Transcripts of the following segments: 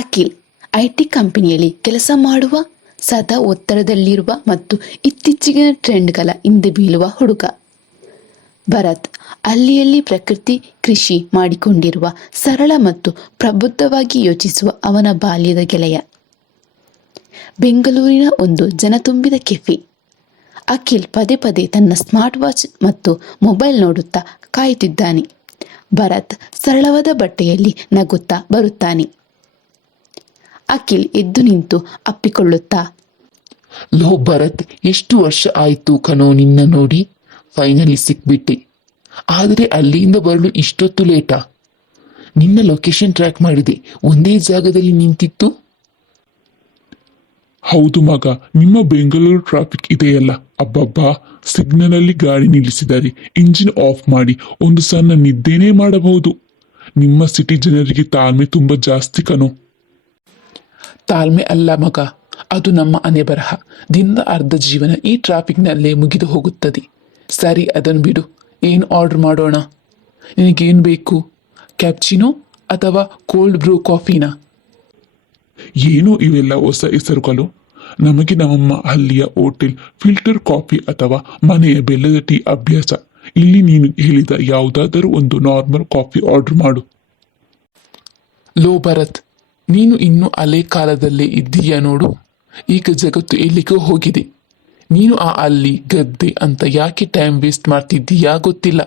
Akhil IT ಕಂಪನಿಯಲ್ಲಿ ಕೆಲಸ ಮಾಡುವ, ಸದಾ ಒತ್ತಡದಲ್ಲಿರುವ ಮತ್ತು ಇತ್ತೀಚಿನ ಟ್ರೆಂಡ್ಗಳ ಹಿಂದೆ ಬೀಳುವ ಹುಡುಗ. ಭರತ್ ಹಳ್ಳಿಯಲ್ಲಿ ಪ್ರಕೃತಿ ಕೃಷಿ ಮಾಡಿಕೊಂಡಿರುವ ಸರಳ ಮತ್ತು ಪ್ರಬುದ್ಧವಾಗಿ ಯೋಚಿಸುವ ಅವನ ಬಾಲ್ಯದ ಗೆಳೆಯ. ಬೆಂಗಳೂರಿನ ಒಂದು ಜನತುಂಬಿದ ಕೆಫೆ. ಅಖಿಲ್ ಪದೇ ಪದೇ ತನ್ನ ಸ್ಮಾರ್ಟ್ ವಾಚ್ ಮತ್ತು ಮೊಬೈಲ್ ನೋಡುತ್ತಾ ಕಾಯುತ್ತಿದ್ದಾನೆ. ಭರತ್ ಸರಳವಾದ ಬಟ್ಟೆಯಲ್ಲಿ ನಗುತ್ತಾ ಬರುತ್ತಾನೆ. ಅಖಿಲ್ ಎದ್ದು ನಿಂತು ಅಪ್ಪಿಕೊಳ್ಳುತ್ತಾ, ಲೋ ಭರತ್, ಎಷ್ಟು ವರ್ಷ ಆಯ್ತು ಕಣೋ ನಿನ್ನ ನೋಡಿ. ಫೈನಲಿ ಸಿಕ್ಬಿಟ್ಟೆ. ಆದರೆ ಅಲ್ಲಿಂದ ಬರಲು ಇಷ್ಟೊತ್ತು ಲೇಟಾ? ನಿನ್ನ ಲೊಕೇಶನ್ ಟ್ರ್ಯಾಕ್ ಮಾಡಿದೆ, ಒಂದೇ ಜಾಗದಲ್ಲಿ ನಿಂತಿತ್ತು. ಹೌದು ಮಗ, ನಿಮ್ಮ ಬೆಂಗಳೂರು ಟ್ರಾಫಿಕ್ ಇದೆಯಲ್ಲ, ಅಬ್ಬಬ್ಬಾ. ಸಿಗ್ನಲ್ ಅಲ್ಲಿ ಗಾಡಿ ನಿಲ್ಲಿಸಿದರೆ ಇಂಜಿನ್ ಆಫ್ ಮಾಡಿ ಒಂದು ಸಣ್ಣ ನಿದ್ದೆನೇ ಮಾಡಬಹುದು. ನಿಮ್ಮ ಸಿಟಿ ಜನರಿಗೆ ತಾಳ್ಮೆ ತುಂಬಾ ಜಾಸ್ತಿ ಕಣೋ. ತಾಳ್ಮೆ ಅಲ್ಲ ಮಗ, ಅದು ನಮ್ಮ ಹಣೆ ಬರಹ. ದಿನದ ಅರ್ಧ ಜೀವನ ಈ ಟ್ರಾಫಿಕ್ನಲ್ಲೇ ಮುಗಿದು ಹೋಗುತ್ತದೆ. ಸರಿ, ಅದನ್ನು ಬಿಡು. ಏನು ಆರ್ಡರ್ ಮಾಡೋಣ? ನಿನಗೇನು ಬೇಕು? ಕ್ಯಾಪ್ಚಿನೋ ಅಥವಾ ಕೋಲ್ಡ್ ಬ್ರೂ ಕಾಫಿನಾ? ಏನು ಇವೆಲ್ಲ ಹೊಸ ಹೆಸರುಗಳು? ನಮಗೆ ನಮ್ಮ ಹಳ್ಳಿಯ ಹೋಟೆಲ್ ಫಿಲ್ಟರ್ ಕಾಫಿ ಅಥವಾ ಮನೆಯ ಬೆಲ್ಲದ ಟೀ ಅಭ್ಯಾಸ. ಇಲ್ಲಿ ನೀನು ಹೇಳಿದ ಯಾವುದಾದರೂ ಒಂದು ನಾರ್ಮಲ್ ಕಾಫಿ ಆರ್ಡರ್ ಮಾಡು. ಲೋ ಭರತ್, ನೀನು ಇನ್ನೂ ಹಳೆ ಕಾಲದಲ್ಲೇ ಇದ್ದೀಯಾ ನೋಡು. ಈಗ ಜಗತ್ತು ಎಲ್ಲಿಗೋ ಹೋಗಿದೆ. ನೀನು ಆ ಅಲ್ಲಿ ಗದ್ದೆ ಅಂತ ಯಾಕೆ ಟೈಮ್ ವೇಸ್ಟ್ ಮಾಡ್ತಿದ್ದೀಯಾ ಗೊತ್ತಿಲ್ಲ.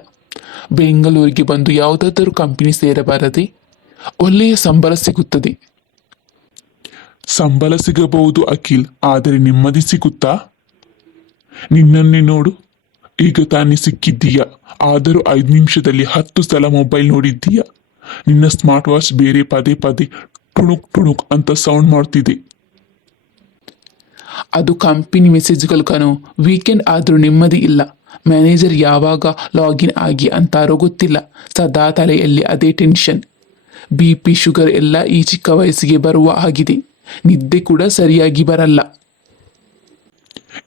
ಬೆಂಗಳೂರಿಗೆ ಬಂದು ಯಾವುದಾದರೂ ಕಂಪನಿ ಸೇರಬಾರದೆ? ಒಳ್ಳೆಯ ಸಂಬಳ ಸಿಗುತ್ತದೆ. ಸಂಬಳ ಸಿಗಬಹುದು ಅಖಿಲ್, ಆದರೆ ನೆಮ್ಮದಿ ಸಿಗುತ್ತಾ? ನಿನ್ನನ್ನೇ ನೋಡು, ಈಗ ತಾನೇ ಸಿಕ್ಕಿದ್ದೀಯಾ, ಆದರೂ 5 ನಿಮಿಷದಲ್ಲಿ 10 ಸಲ ಮೊಬೈಲ್ ನೋಡಿದ್ದೀಯ. ನಿನ್ನ ಸ್ಮಾರ್ಟ್ ವಾಚ್ ಬೇರೆ ಪದೇ ಪದೇ ಟುಣುಕ್ ಟುಣುಕ್ ಅಂತ ಸೌಂಡ್ ಮಾಡ್ತಿದೆ. ಅದು ಕಂಪನಿ ಮೆಸೇಜ್ಗಳು ಕಣೋ. ವೀಕೆಂಡ್ ಆದರೂ ನೆಮ್ಮದಿ ಇಲ್ಲ. ಮ್ಯಾನೇಜರ್ ಯಾವಾಗ ಲಾಗಿನ್ ಆಗಿ ಅಂತಾರೋ ಗೊತ್ತಿಲ್ಲ. ಸದಾ ತಲೆಯಲ್ಲಿ ಅದೇ ಟೆನ್ಷನ್. BP, ಶುಗರ್ ಎಲ್ಲ ಈ ಚಿಕ್ಕ ವಯಸ್ಸಿಗೆ ಬರುವ ಆಗಿದೆ. ನಿದ್ದೆ ಕೂಡ ಸರಿಯಾಗಿ ಬರಲ್ಲ.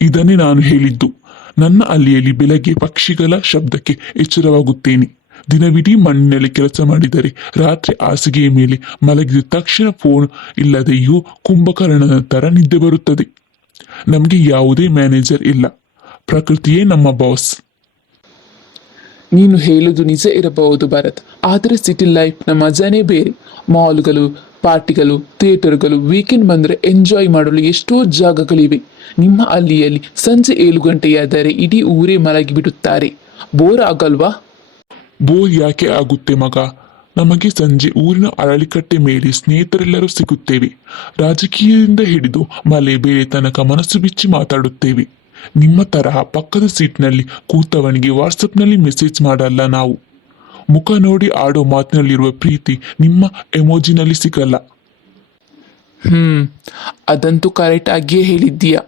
ಇದನ್ನೇ ನಾನು ಹೇಳಿದ್ದು. ನನ್ನ ಹಳ್ಳಿಯಲ್ಲಿ ಬೆಳಗ್ಗೆ ಪಕ್ಷಿಗಳ ಶಬ್ದಕ್ಕೆ ಎಚ್ಚರವಾಗುತ್ತೇನೆ. ದಿನವಿಡೀ ಮಣ್ಣಿನಲ್ಲಿ ಕೆಲಸ ಮಾಡಿದರೆ ರಾತ್ರಿ ಹಾಸಿಗೆಯ ಮೇಲೆ ಮಲಗಿದ ತಕ್ಷಣ ಫೋನ್ ಇಲ್ಲದೆಯೂ ಕುಂಭಕರ್ಣನ ತರ ನಿದ್ದೆ ಬರುತ್ತದೆ. ನಮಗೆ ಯಾವುದೇ ಮ್ಯಾನೇಜರ್ ಇಲ್ಲ, ಪ್ರಕೃತಿಯೇ ನಮ್ಮ ಬಾಸ್. ನೀನು ಹೇಳುವುದು ನಿಜ ಇರಬಹುದು ಭರತ್, ಆದರೆ ಸಿಟಿ ಲೈಫ್ನ ಮಜಾನೇ ಬೇರೆ. ಮಾಲ್ಗಳು, ಪಾರ್ಟಿಗಳು, ಥಿಯೇಟರ್ಗಳು. ವೀಕೆಂಡ್ ಬಂದರೆ ಎಂಜಾಯ್ ಮಾಡಲು ಎಷ್ಟೋ ಜಾಗಗಳಿವೆ. ನಿಮ್ಮ ಹಳ್ಳಿಯಲ್ಲಿ ಸಂಜೆ 7 ಗಂಟೆಯಾದರೆ ಇಡೀ ಊರೇ ಮಲಗಿಬಿಡುತ್ತಾರೆ. ಬೋರ್ ಆಗಲ್ವಾ? ಬೋರ್ ಯಾಕೆ ಆಗುತ್ತೆ ಮಗ? ನಮಗೆ ಸಂಜೆ ಊರಿನ ಅರಳಿಕಟ್ಟೆ ಮೇಲೆ ಸ್ನೇಹಿತರೆಲ್ಲರೂ ಸಿಗುತ್ತೇವೆ. ರಾಜಕೀಯದಿಂದ ಹಿಡಿದು ಮಳೆ ಬೇರೆ ತನಕ ಮನಸ್ಸು ಬಿಚ್ಚಿ ಮಾತಾಡುತ್ತೇವೆ. ನಿಮ್ಮ ತರಹ ಪಕ್ಕದ ಸೀಟ್ನಲ್ಲಿ ಕೂತವನಿಗೆ ವಾಟ್ಸಪ್ನಲ್ಲಿ ಮೆಸೇಜ್ ಮಾಡಲ್ಲ ನಾವು. ಮುಖ ನೋಡಿ ಆಡೋ ಮಾತಿನಲ್ಲಿರುವ ಪ್ರೀತಿ ನಿಮ್ಮ ಎಮೋಜಿನಲ್ಲಿ ಸಿಗಲ್ಲ. ಅದಂತೂ ಕರೆಕ್ಟ್ ಆಗಿಯೇ ಹೇಳಿದ್ದೀಯ.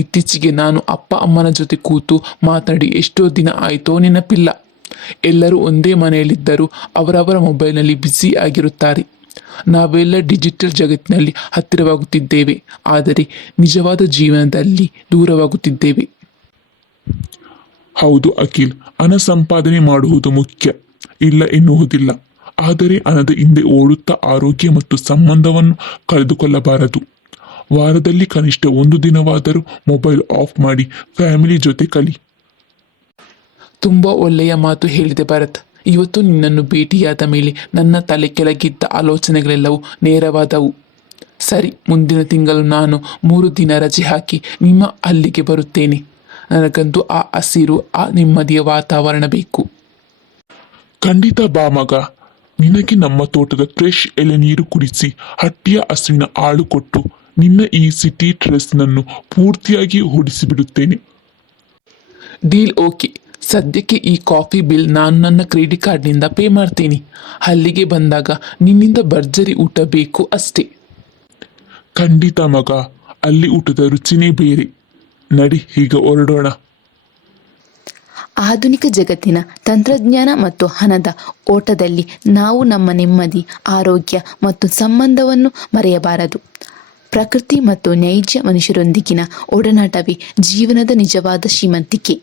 ಇತ್ತೀಚೆಗೆ ನಾನು ಅಪ್ಪ ಅಮ್ಮನ ಜೊತೆ ಕೂತು ಮಾತಾಡಿ ಎಷ್ಟೋ ದಿನ ಆಯಿತೋ ನೆನಪಿಲ್ಲ. ಎಲ್ಲರೂ ಒಂದೇ ಮನೆಯಲ್ಲಿದ್ದರೂ ಅವರವರ ಮೊಬೈಲ್ನಲ್ಲಿ ಬ್ಯುಸಿ ಆಗಿರುತ್ತಾರೆ. ನಾವೆಲ್ಲ ಡಿಜಿಟಲ್ ಜಗತ್ತಿನಲ್ಲಿ ಹತ್ತಿರವಾಗುತ್ತಿದ್ದೇವೆ, ಆದರೆ ನಿಜವಾದ ಜೀವನದಲ್ಲಿ ದೂರವಾಗುತ್ತಿದ್ದೇವೆ. ಹೌದು ಅಖಿಲ್, ಹಣ ಸಂಪಾದನೆ ಮಾಡುವುದು ಮುಖ್ಯ, ಇಲ್ಲ ಎನ್ನುವುದಿಲ್ಲ. ಆದರೆ ಹಣದ ಹಿಂದೆ ಓಡುತ್ತಾ ಆರೋಗ್ಯ ಮತ್ತು ಸಂಬಂಧವನ್ನು ಕಳೆದುಕೊಳ್ಳಬಾರದು. ವಾರದಲ್ಲಿ ಕನಿಷ್ಠ 1 ದಿನವಾದರೂ ಮೊಬೈಲ್ ಆಫ್ ಮಾಡಿ ಫ್ಯಾಮಿಲಿ ಜೊತೆ ಕಲಿ. ತುಂಬ ಒಳ್ಳೆಯ ಮಾತು ಹೇಳಿದೆ ಭರತ್. ಇವತ್ತು ನಿನ್ನನ್ನು ಭೇಟಿಯಾದ ಮೇಲೆ ನನ್ನ ತಲೆ ಕೆಳಗಿದ್ದ ಆಲೋಚನೆಗಳೆಲ್ಲವೂ ನೇರವಾದವು. ಸರಿ, ಮುಂದಿನ ತಿಂಗಳು ನಾನು 3 ದಿನ ರಜೆ ಹಾಕಿ ನಿಮ್ಮ ಅಲ್ಲಿಗೆ ಬರುತ್ತೇನೆ. ನನಗಂತೂ ಆ ಹಸಿರು, ಆ ನೆಮ್ಮದಿಯ ವಾತಾವರಣ ಬೇಕು. ಖಂಡಿತ ಬಾ ಮಗ. ನಿನಗೆ ನಮ್ಮ ತೋಟದ ಫ್ರೆಶ್ ಎಳೆನೀರು ಕುಡಿಸಿ ಹಟ್ಟಿಯ ಹಸುವಿನ ಹಾಲು ಕೊಟ್ಟು ನಿನ್ನ ಈ ಸಿಟಿ ಸ್ಟ್ರೆಸ್ನನ್ನು ಪೂರ್ತಿಯಾಗಿ ಓಡಿಸಿಬಿಡುತ್ತೇನೆ. Deal, okay. ಸದ್ಯಕ್ಕೆ ಈ ಕಾಫಿ ಬಿಲ್ ನಾನು ನನ್ನ ಕ್ರೆಡಿಟ್ ಕಾರ್ಡ್ನಿಂದ ಪೇ ಮಾಡ್ತೀನಿ. ಅಲ್ಲಿಗೆ ಬಂದಾಗ ನಿನ್ನಿಂದ ಭರ್ಜರಿ ಊಟ ಬೇಕು ಅಷ್ಟೇ. ಖಂಡಿತ ಮಗ, ಅಲ್ಲಿ ಊಟದ ರುಚಿನೇ ಬೇರೆ. ನಡಿ, ಈಗ ಹೊರಡೋಣ. ಆಧುನಿಕ ಜಗತ್ತಿನ ತಂತ್ರಜ್ಞಾನ ಮತ್ತು ಹಣದ ಓಟದಲ್ಲಿ ನಾವು ನಮ್ಮ ನೆಮ್ಮದಿ, ಆರೋಗ್ಯ ಮತ್ತು ಸಂಬಂಧವನ್ನು ಮರೆಯಬಾರದು. ಪ್ರಕೃತಿ ಮತ್ತು ನೈಜ ಮನುಷ್ಯರೊಂದಿಗಿನ ಒಡನಾಟವೇ ಜೀವನದ ನಿಜವಾದ ಶ್ರೀಮಂತಿಕೆ.